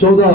14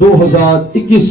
2021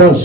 10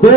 2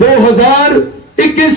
2021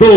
2,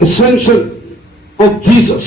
ascension of Jesus।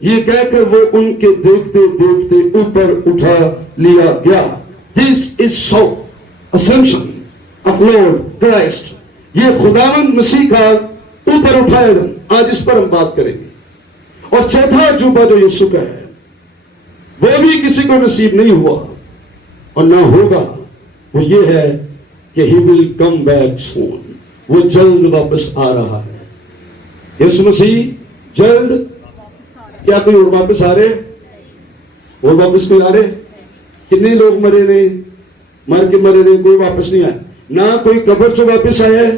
یہ کہہ کر وہ ان کے دیکھتے دیکھتے اوپر اٹھا لیا گیا. This is so ascension of Lord Christ. یہ خداوند مسیح کا اوپر اٹھایا گیا. آج اس پر ہم بات کریں گے. اور چوتھا عجوبہ جو یسوع کا ہے وہ بھی کسی کو نصیب نہیں ہوا اور نہ ہوگا. وہ یہ ہے کہ he will come back soon. وہ جلد واپس آ رہا ہے. یسوع مسیح جلد. کیا کوئی اور واپس آ رہے؟ اور واپس نہیں آ رہے؟ کتنے لوگ مرے نہیں؟ مر کے مرے نہیں، کوئی واپس نہیں آئے. نہ کوئی قبر سے واپس آیا ہے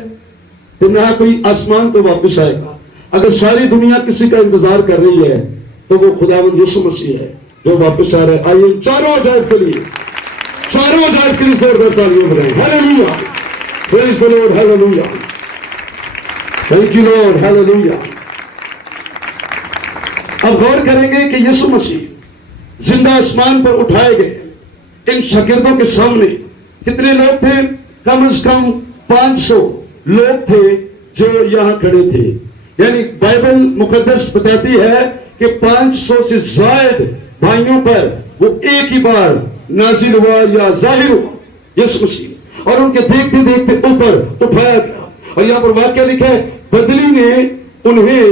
تو نہ کوئی آسمان تو واپس آئے گا. اگر ساری دنیا کسی کا انتظار کر رہی ہے تو وہ خداوند یسوع مسیح ہے جو واپس آ رہا ہے. آئیے چاروں عجائب کے لیے زوردار تالیاں بجائیں. Hallelujah. Praise the Lord. Hallelujah. Thank you Lord. Hallelujah. اب غور کریں گے کہ یسوع مسیح زندہ آسمان پر اٹھائے گئے. ان شاگردوں کے سامنے کتنے لوگ تھے؟ کم از کم 500 لوگ تھے جو یہاں کھڑے تھے. یعنی بائبل مقدس بتاتی ہے کہ 500 سے زائد بھائیوں پر وہ ایک ہی بار نازل ہوا یا ظاہر ہوا یسوع مسیح. اور ان کے دیکھتے دیکھتے اوپر اٹھایا گیا. اور یہاں پر واقعہ لکھا ہے بدلی نے انہیں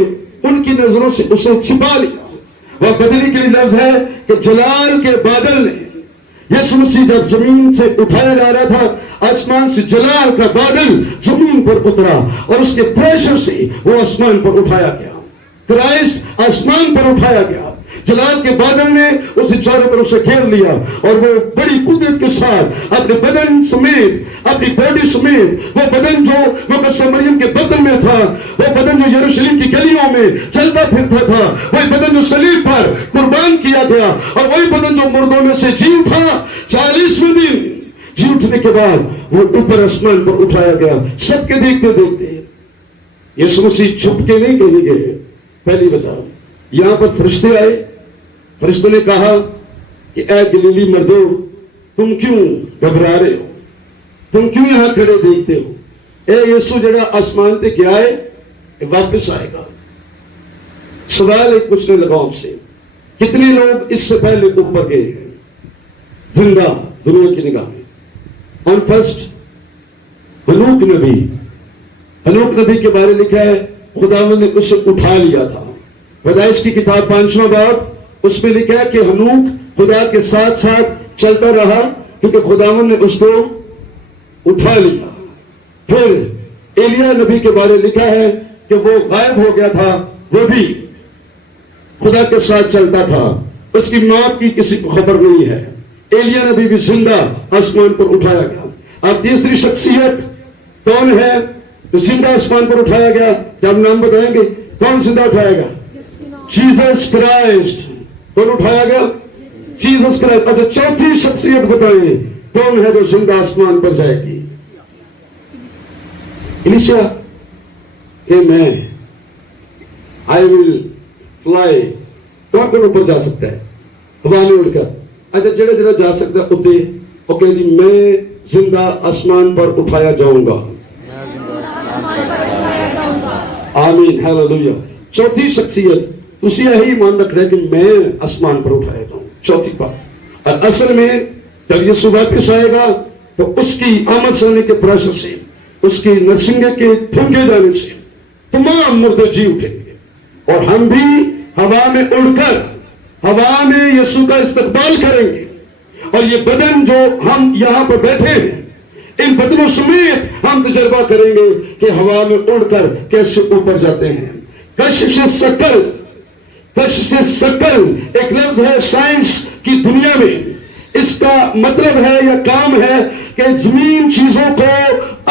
ان کی نظروں سے اسے چھپا لیا. وہ بدلی کے لیے لفظ ہے کہ جلال کے بادل نے یسوع مسیح جب زمین سے اٹھایا جا رہا تھا آسمان سے جلال کا بادل زمین پر اترا اور اس کے پریشر سے وہ آسمان پر اٹھایا گیا. کرائسٹ آسمان پر اٹھایا گیا. جلال کے بادل نے اسے چاروں طرف سے گھیر لیا اور وہ بڑی قدرت کے ساتھ اپنے بدن سمیت اپنی باڈی سمیت وہ بدن جو مقدسہ مریم کے بدن میں تھا، وہ بدن جو یروشلم کی گلیوں میں چلتا پھرتا تھا، وہی بدن جو صلیب پر قربان کیا گیا اور وہی بدن جو مردوں میں سے جی اٹھا 40ویں دن جی اٹھنے کے بعد وہ اوپر آسمان پر اٹھایا گیا. سب کے دیکھتے دیکھتے یسوع مسیح چھپ کے نہیں کہیں گے. پہلی وجہ یہاں پر فرشتے آئے. فرشتوں نے کہا کہ اے گلیلی مردوں تم کیوں گھبرا رہے ہو؟ تم کیوں یہاں کھڑے دیکھتے ہو؟ اے یسوع جڑا آسمان تے گیا ہے واپس آئے گا. سوال ایک پوچھنے لگا آپ سے، کتنے لوگ اس سے پہلے اوپر گئے ہیں زندہ دنیا کی نگاہ میں؟ آن فرسٹ ہنوک نبی کے بارے لکھا ہے خداوند نے اسے اٹھا لیا تھا. پیدائش کی کتاب 5واں باب اس میں لکھا ہے کہ ہنوک خدا کے ساتھ ساتھ چلتا رہا کیونکہ خداوند نے اس کو اٹھا لیا. پھر ایلیا نبی کے بارے لکھا ہے کہ وہ غائب ہو گیا تھا، وہ بھی خدا کے ساتھ چلتا تھا، اس کی موت کی کسی کو خبر نہیں ہے. ایلیا نبی بھی زندہ آسمان پر اٹھایا گیا. اب تیسری شخصیت کون ہے جو زندہ آسمان پر اٹھایا گیا؟ کیا ہم نام بتائیں گے کون زندہ اٹھایا گیا؟ Jesus Christ. کون اٹھایا گیا؟ Jesus Christ. اچھا چوتھی شخصیت بتائیں کون ہے جو زندہ آسمان پر جائے گی؟ الیشیا کہ میں I will fly. کون کون اوپر جا سکتا ہے ہوا میں اڑ کر؟ اچھا جڑے جڑا جا سکتا ہے اتے وہ کہ میں زندہ آسمان پر اٹھایا جاؤں گا. آمین. ہیلیلویا. چوتھی شخصیت اسی یہی مان رکھ رہے کہ میں آسمان پر اٹھایا جاؤں. چوتھی بات. اور اصل میں جب یہ صبح واپس آئے گا تو اس کی آمد سننے کے پریشر سے، اس کی نرسنگے کے پھونکے جانے سے تمام مردے جی اٹھیں گے اور ہم بھی ہوا میں اڑ کر ہوا میں یسوع کا استقبال کریں گے. اور یہ بدن جو ہم یہاں پر بیٹھے ہیں ان بدنوں سمیت ہم تجربہ کریں گے کہ ہوا میں اڑ کر کیسے اوپر جاتے ہیں. کشش ثقل ایک لفظ ہے سائنس کی دنیا میں. اس کا مطلب ہے یا کام ہے کہ زمین چیزوں کو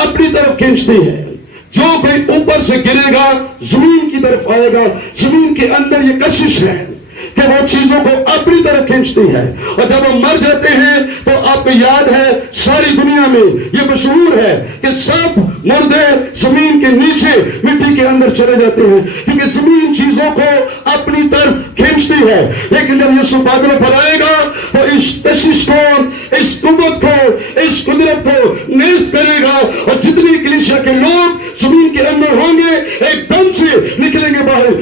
اپنی طرف کھینچتی ہے. جو کوئی اوپر سے گرے گا زمین کی طرف آئے گا. زمین کے اندر یہ کشش ہے کہ وہ چیزوں کو اپنی طرف کھینچتی ہے. اور جب ہم مر جاتے ہیں تو آپ کو یاد ہے ساری دنیا میں یہ مشہور ہے کہ سب مردے زمین کے نیچے مٹی کے اندر چلے جاتے ہیں کیونکہ زمین چیزوں کو اپنی طرف کھینچتی ہے. لیکن جب یسوع بادلوں پر آئے گا تو اس کشش کو، اس قوت کو، اس قدرت کو نیست کرے گا اور جتنی کلیسیا کے لوگ زمین کے اندر ہوں گے ایک دم سے نکلیں گے باہر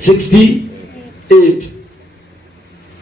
68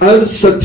68,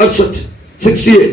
68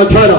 18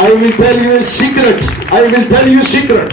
I will tell you a secret. I will tell you a secret.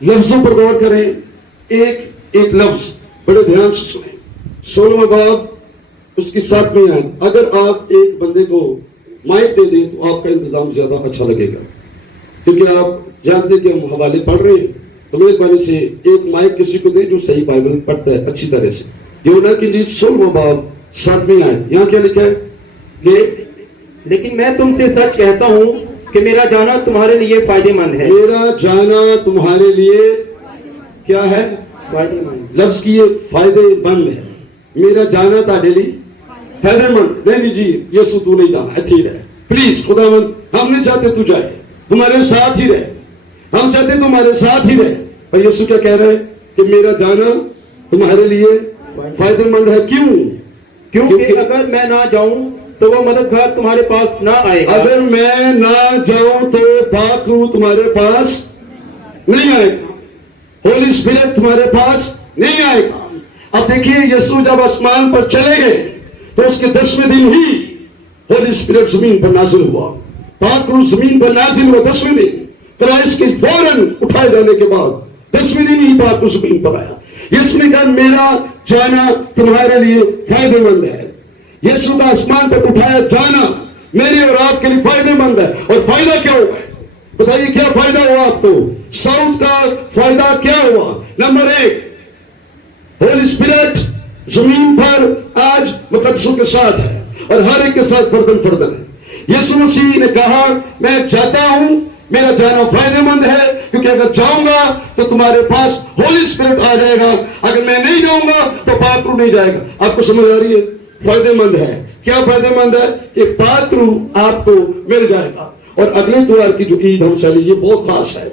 لفظوں پر غور کریں, ایک ایک لفظ بڑے دھیان سے سنیں. 16واں باب اس کی 7ویں آیت. اگر آپ ایک بندے کو مائک دے دیں تو آپ کا انتظام زیادہ اچھا لگے گا, کیونکہ آپ جانتے کہ ہم حوالے پڑھ رہے ہیں, تو مہربانی سے ایک مائک کسی کو دیں جو صحیح بائبل پڑھتا ہے اچھی طرح سے. یوحنا کی انجیل 16واں باب 7ویں آیت, یہاں کیا لکھا ہے؟ لیکن میں تم سے سچ کہتا ہوں کہ میرا جانا تمہارے لیے فائدے مند ہے. میرا جانا تمہارے لیے کیا ہے؟ فائدے مند. لفظ کی یہ فائدے مند ہے. میرا جانا تھے لیے فائدے مند. نہیں جی یسو تو نہیں جانا, اتھی رہے پلیز. خدا مند ہم نہیں چاہتے تو جائے, تمہارے ساتھ ہی رہے, ہم چاہتے تمہارے ساتھ ہی رہے. پر یسو کیا کہہ رہے ہیں کہ میرا جانا تمہارے لیے فائدے مند ہے. کیوں؟ کیونکہ اگر میں نہ جاؤں تو وہ مددگار تمہارے پاس نہ آئے گا. اگر میں نہ جاؤں تو پاک روح تمہارے پاس نہیں آئے گا, ہولی اسپرٹ تمہارے پاس نہیں آئے گا. اب دیکھیے یسوع جب آسمان پر چلے گئے تو اس کے 10ویں دن ہی ہولی اسپرٹ زمین پر نازل ہوا, پاک روح زمین پر نازل ہوا 10ویں دن. کرائسٹ کے فوراً اٹھائے جانے کے بعد 10ویں دن ہی پاک روح زمین پر آیا. یسوع نے کہا میرا جانا تمہارے لیے فائدے مند ہے. یسوع کا آسمان پر اٹھایا جانا میرے اور آپ کے لیے فائدے مند ہے. اور فائدہ کیا ہوا؟ بتائیے کیا فائدہ ہوا آپ کو؟ ساؤتھ کا فائدہ کیا ہوا؟ نمبر 1, ہولی اسپرٹ زمین پر آج مقدسوں کے ساتھ ہے اور ہر ایک کے ساتھ فردن فردن ہے. یسوع مسیح نے کہا میں جاتا ہوں, میرا جانا فائدے مند ہے, کیونکہ اگر جاؤں گا تو تمہارے پاس ہولی اسپرٹ آ جائے گا, اگر میں نہیں جاؤں گا تو پاک روح نہیں جائے گا. آپ کو سمجھ آ رہی ہے؟ فائدے مند ہے. کیا فائدے مند ہے؟ کہ پاک روح آپ کو مل جائے گا. اور اگلے اتوار کی جو عید ہم چلی یہ بہت خاص ہے.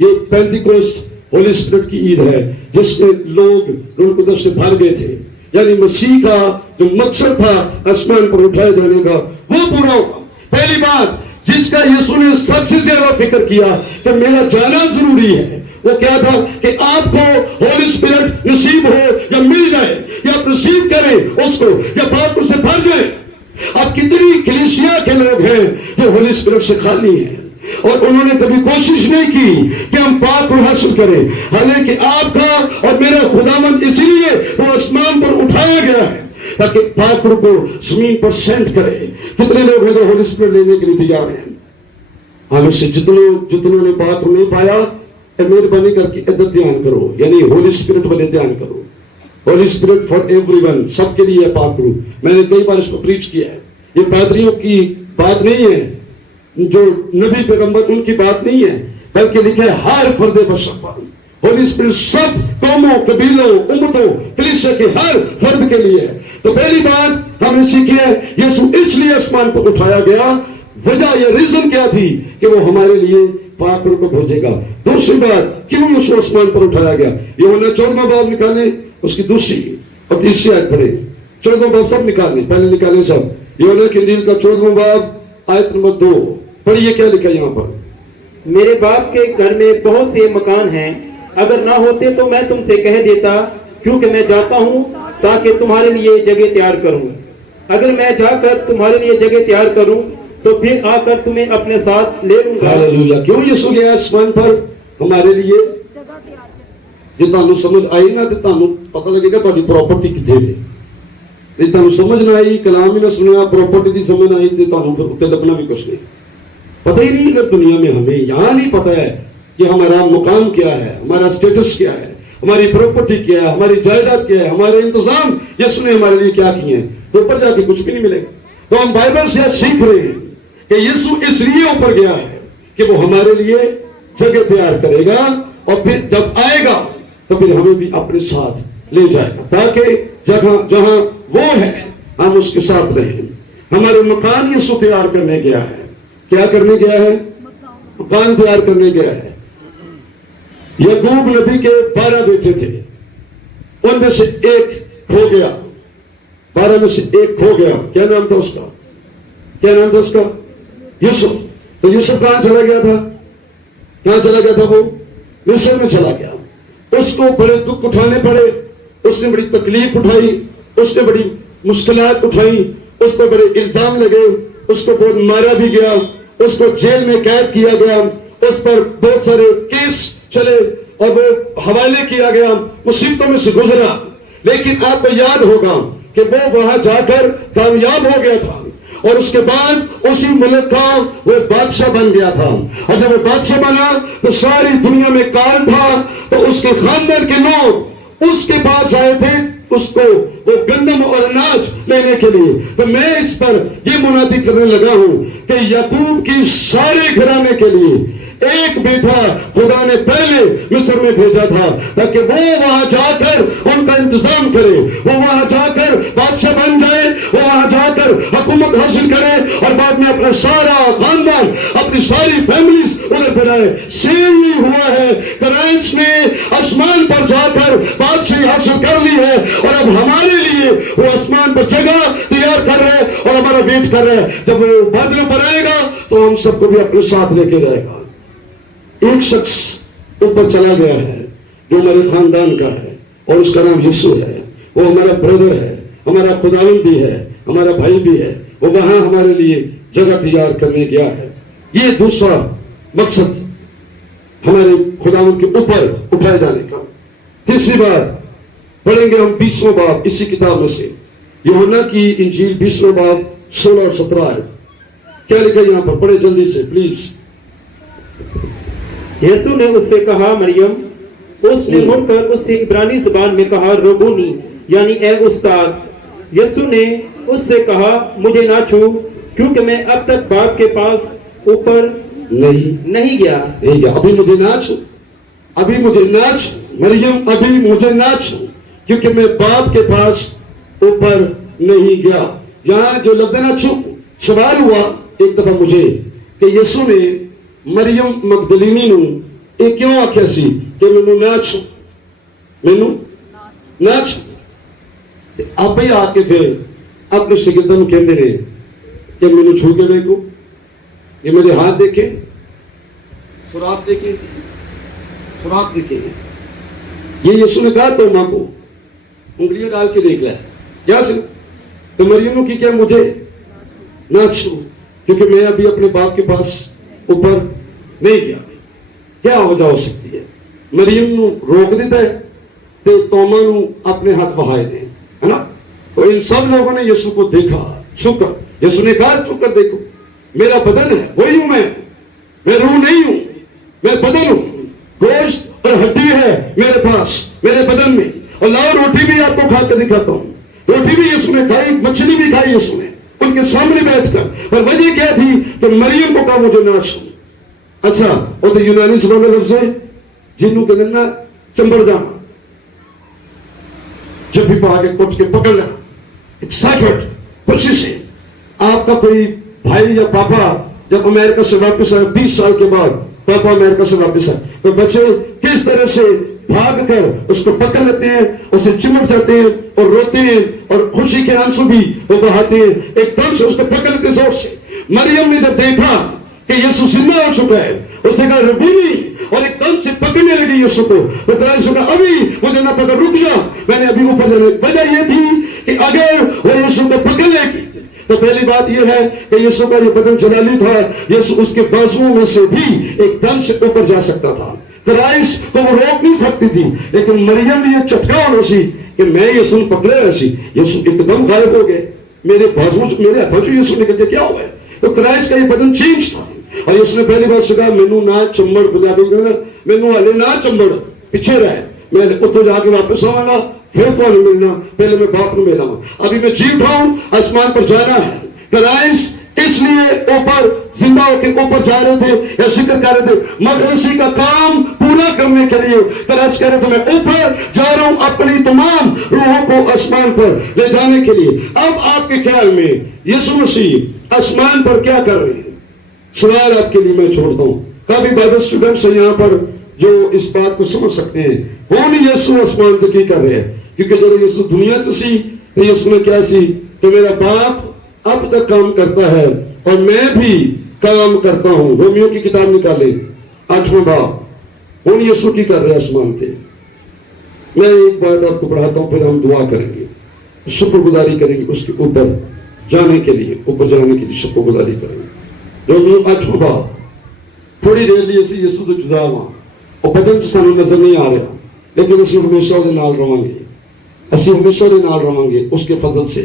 یہ پینتیکوسٹ ہولی اسپرٹ کی عید ہے, جس میں لوگ روح القدس سے بھر گئے تھے. یعنی مسیح کا جو مقصد تھا آسمان پر اٹھائے جانے کا وہ پورا ہوگا. پہلی بات جس کا یسوع نے سب سے زیادہ فکر کیا کہ میرا جانا ضروری ہے, وہ کیا تھا کہ آپ کو ہولی اسپرٹ نصیب ہو یا مل جائے یا آپ ریسیو کریں اس کو یا پاک روح سے بھر جائیں. اب کتنی کلیسیا کے لوگ ہیں جو ہولی اسپرٹ سے خالی ہیں اور انہوں نے کبھی کوشش نہیں کی کہ ہم پاک کو حاصل کریں. حالانکہ آپ کا اور میرا خداوند اسی لیے وہ آسمان پر اٹھایا گیا ہے تاکہ پاک روح کو زمین پر سینڈ کرے. کتنے لوگ ہیں جو ہولی اسپرٹ لینے کے لیے تیار ہیں؟ ہم سے جتنوں نے پاک روح نہیں پایا, مہربانی کر کے ادھر دھیان کرو, یعنی ہولی اسپرٹ والے دھیان کرو. Holy Spirit for everyone, سب کے لیے پاک روح. میں نے کئی بار اس کو پریچ کیا ہے. یہ پادریوں کی بات نہیں ہے, جو نبی پیغمبر ان کی بات نہیں ہے, بلکہ لکھا ہے ہر فرد بشر پر. ہولی اسپرٹ سب قوموں, قبیلوں, امتوں, کلیسیا کے ہر فرد کے لیے ہے. تو پہلی بات ہم نے سیکھی ہے یسوع اس لیے آسمان پر اٹھایا گیا. وجہ یہ ریزن کیا تھی کہ وہ ہمارے لیے پاک روح کو بھیجے گا. دوسری بات کیوں یسوع آسمان پر اٹھایا گیا؟ یوحنا 14واں باب نکالیں, اس کی دوسری اور تیسری آیت پڑھیں. 14واں باب سب نکالیں, پہلے نکالیں سب. یوحنا کی انجیل کا 14واں باب آیت نمبر 2 پڑھیے. کیا لکھا یہاں پر؟ میرے باپ کے گھر میں بہت سے مکان ہیں, اگر نہ ہوتے تو میں تم سے کہہ دیتا, کیونکہ میں جاتا ہوں تاکہ تمہارے لیے جگہ تیار کروں. اگر میں جا کر تمہارے لیے جگہ تیار کروں تو پھر آ کر تمہیں اپنے ساتھ لے لوں گا. ہاللویا. کیوں یسوع گیا آسمان پر؟ ہمارے لیے. جی تانوں سمجھ آئی نا تو تانوں پتہ لگے گا تہاڈی پراپرٹی کتھے ہے. جی تانوں سمجھ نہ آئی, کلام ہی نہ سنیا, پراپرٹی دی سمجھ نہ آئی تے تانوں پھر اوتے لبنا بھی کچھ نہیں. پتہ ہی نہیں اگر دنیا میں ہمیں یہاں نہیں پتہ ہے کہ ہمارا مقام کیا ہے, ہمارا اسٹیٹس کیا ہے, ہماری پراپرٹی کیا ہے, ہماری جائیداد کیا ہے, ہمارے انتظام یسوع نے ہمارے لیے کیا کیے ہیں, تو اوپر جا کے کچھ بھی نہیں ملے گا. تو ہم بائبل سے آج سیکھ رہے ہیں کہ یسوع اس لیے اوپر گیا ہے کہ وہ ہمارے لیے جگہ تیار کرے گا, اور پھر جب آئے گا تو پھر ہمیں بھی اپنے ساتھ لے جائے گا, تاکہ جہاں وہ ہے ہم اس کے ساتھ رہیں. ہمارے مکان یسوع تیار کرنے گیا ہے. کیا کرنے گیا ہے؟ مکان تیار کرنے گیا ہے. یعقوب نبی کے 12 بیٹے تھے, ان میں سے ایک کھو گیا. 12 میں سے ایک کھو گیا. کیا نام تھا اس کا؟ کیا نام تھا اس کا؟ یوسف. تو یوسف کہاں چلا گیا تھا؟ کہاں چلا گیا تھا وہ؟ مصر میں چلا گیا. اس کو بڑے دکھ اٹھانے پڑے, اس نے بڑی تکلیف اٹھائی, اس نے بڑی مشکلات اٹھائی, اس پر بڑے الزام لگے, اس کو بہت مارا بھی گیا, اس کو جیل میں قید کیا گیا, اس پر بہت سارے کیس چلے, اور وہ حوالے کیا گیا, مصیبتوں میں سے گزرا, لیکن آپ کو یاد ہوگا کہ وہ وہاں جا کر کامیاب ہو گیا تھا, اور اس کے بعد اسی ملک کا وہ بادشاہ بن گیا تھا. اور جب وہ بادشاہ بنا تو ساری دنیا میں کال تھا, تو اس کے خاندان کے لوگ اس کے پاس آئے تھے اس کو وہ گندم اور اناج لینے کے لیے. تو میں اس پر یہ منادی کرنے لگا ہوں کہ یعقوب کی سارے گھرانے کے لیے ایک بیٹا خدا نے پہلے مصر میں بھیجا تھا, تاکہ وہ وہاں جا کر ان کا انتظام کرے, وہ وہاں جا کر بادشاہ بن جائے, وہ وہاں جا کر حکومت حاصل کرے, اور بعد میں اپنا سارا خاندان, اپنی ساری فیملیز انہیں پھیلائے. سیم نہیں ہوا ہے, کرائنس نے آسمان پر جا کر بادشاہی حاصل کر لی ہے, اور اب ہمارے لیے وہ آسمان پر جگہ تیار کر رہے ہیں اور ہمارا ویٹ کر رہے ہیں. جب وہ بادلوں پر آئے گا تو ہم سب کو بھی اپنے ساتھ لے کے جائے گا. ایک شخص اوپر چلا گیا ہے جو ہمارے خاندان کا ہے, اور اس کا نام یسوع ہے. وہ ہمارا بردر ہے, ہمارا خداوند بھی ہے, ہمارا بھائی بھی ہے. وہ وہاں ہمارے لیے جگہ تیار کرنے گیا ہے. یہ دوسرا مقصد ہمارے خداوند کے اوپر اٹھائے جانے کا. تیسری بات پڑھیں گے ہم 20واں باب اسی کتاب میں سے, یوحنا کی انجیل 20واں باب 16 اور 17 ہے. کیا لکھا یہاں پر, پڑھے جلدی سے پلیز. یسوع نے اس سے کہا مریم. اس نے مڑ کر اس سے عبرانی زبان میں کہا ربونی, یعنی اے استاد. یسوع نے اس سے کہا مجھے نہ چھو, کیونکہ میں اب تک باپ کے پاس اوپر نہیں گیا. ابھی مجھے نہ چھو, ابھی مجھے نہ چھو مریم, ابھی مجھے نہ چھو, کیونکہ میں باپ کے پاس اوپر نہیں گیا. یہاں جو لفظ نہ چھو, سوال ہوا ایک دفعہ مجھے کہ یسوع نے مریم مگدلینی نو یہ کیوں آخیا سی کہ مینوں نہ چھو, مینوں نہ چھو. آپ ہی آ کے پھر اپنے شاگرداں نوں کہندے نے کہ مینوں چھو کے دیکھو, یہ میرے ہاتھ دیکھیں, سوراخ دیکھیں, سوراخ دیکھیں. یہ یسوع نے کہا تو ماں کو انگلیاں ڈال کے دیکھ لے کیا سے. تو مریم کی کیا مجھے نہ چھو, کیونکہ میں ابھی اپنے باپ کے پاس اوپر نہیں گیا. کیا وجہ ہو سکتی ہے؟ مریم نو روک دیتا ہے تے توما نو اپنے ہاتھ بہائے دے, ہے نا. تو ان سب لوگوں نے یسوع کو دیکھا, شکر. یسوع نے کہا شکر دیکھو, میرا بدن ہے, وہی ہوں میں روح نہیں ہوں, میں بدن ہوں, گوشت اور ہڈی ہے میرے پاس میرے بدن میں. اور لاؤ روٹی بھی آپ کو کھا کے دکھاتا ہوں. روٹی بھی یسوع نے کھائی, مچھلی بھی کھائی یسوع نے ان کے سامنے بیٹھ کر. اور وجہ کیا تھی کہ مریم کو کہا مجھے نہ چھو. اچھا, وہ تو یونانی زبان میں لفظ ہے جنوں کے دن چمبڑ جانا, جب بھی پا کے کٹ کے پکڑ لینا, ایکسائٹڈ خوشی سے. آپ کا کوئی بھائی یا پاپا جب امریکہ سے واپس آئے 20 سال کے بعد, پاپا امریکہ سے واپس آئے, تو بچے کس طرح سے بھاگ کر اس کو پکڑ لیتے ہیں, اسے چمٹ جاتے ہیں اور روتے ہیں, اور خوشی کے آنسو بھی وہ بہاتے ہیں, ایک دم سے اس کو پکڑ لیتے زور سے. مریم نے جب دیکھا کہ یسوع زندہ ہو چکا ہے, اس نے کہا ربونی, اور ایک دم سے پکڑنے لگی یسوع کو. تو یسوع نے کہا ابھی مجھے نہ پکڑ, رک جا, میں نے ابھی اوپر جانے. وجہ یہ تھی کہ اگر وہ یسوع کو پکڑ لے گی تو پہلی بات یہ ہے کہ یسوع کا یہ بدن جلالی تھا, یسوع اس کے بازوؤں میں سے بھی ایک دم سے اوپر جا سکتا تھا. کرائسٹ کو وہ روک نہیں سکتی تھی, لیکن مریم یہ چٹکا ہونا سی کہ میں یسوع پکڑے ایسی. یسوع ایک دم غائب ہو گئے, میرے بازو میرے ہاتھوں سے یسوع نکل کے کیا ہوا ہے. تو کرائسٹ کا یہ بدن چینج تھا. اور یسوع نے پہلی بار سے کہا مینوں نہ چمبڑ, پنجابی میں مینوں ہلے نہ چمبڑ, پیچھے رہ, میں اتوں جا کے واپس آواں گا, پھر تو نہیں ملنا, پہلے میں باپ کو ملا. ابھی میں جی اٹھاؤں, آسمان پر جانا ہے. کرائسٹ اس لیے اوپر زندہ ہو کے اوپر جا رہے تھے یا ذکر کر رہے تھے مدرسے کا کام پورا کرنے کے لیے. کرائسٹ کہہ رہے تھے میں اوپر جا رہا ہوں اپنی تمام روحوں کو آسمان پر لے جانے کے لیے. اب آپ کے خیال میں یسوع مسیح آسمان پر کیا کر رہے ہیں؟ سوال آپ کے لیے میں چھوڑتا ہوں. کافی بائبل اسٹوڈنٹس ہیں یہاں پر جو اس بات کو سمجھ سکتے ہیں. کون یسوع آسمان پہ کی کر رہے ہیں؟ کیونکہ جب یسوع دنیا سے سی تو یسوع نے کیا سی کہ میرا باپ اب تک کام کرتا ہے اور میں بھی کام کرتا ہوں. رومیو کی کتاب نکالے 8واں باب, کون یسوع کی کر رہے ہیں آسمان پہ. میں ایک بات آپ کو پڑھاتا ہوں, پھر ہم دعا کریں گے, شکر گزاری کریں گے اس کے اوپر جانے کے لیے, اوپر جانے کے لیے شکر گزاری کریں گے. رومیو 8واں باب, تھوڑی دیر لیے سی یسوع تو جدا ہوا, ਉਹ ਬਦਨ 'ਚ ਸਾਨੂੰ ਨਜ਼ਰ ਨਹੀਂ ਆ ਰਿਹਾ, ਲੇਕਿਨ ਅਸੀਂ ਹਮੇਸ਼ਾ ਉਹਦੇ ਨਾਲ ਰਵਾਂਗੇ, ਅਸੀਂ ਹਮੇਸ਼ਾ ਉਹਦੇ ਨਾਲ ਰਵਾਂਗੇ ਉਸਕੇ ਫਜ਼ਲ سے,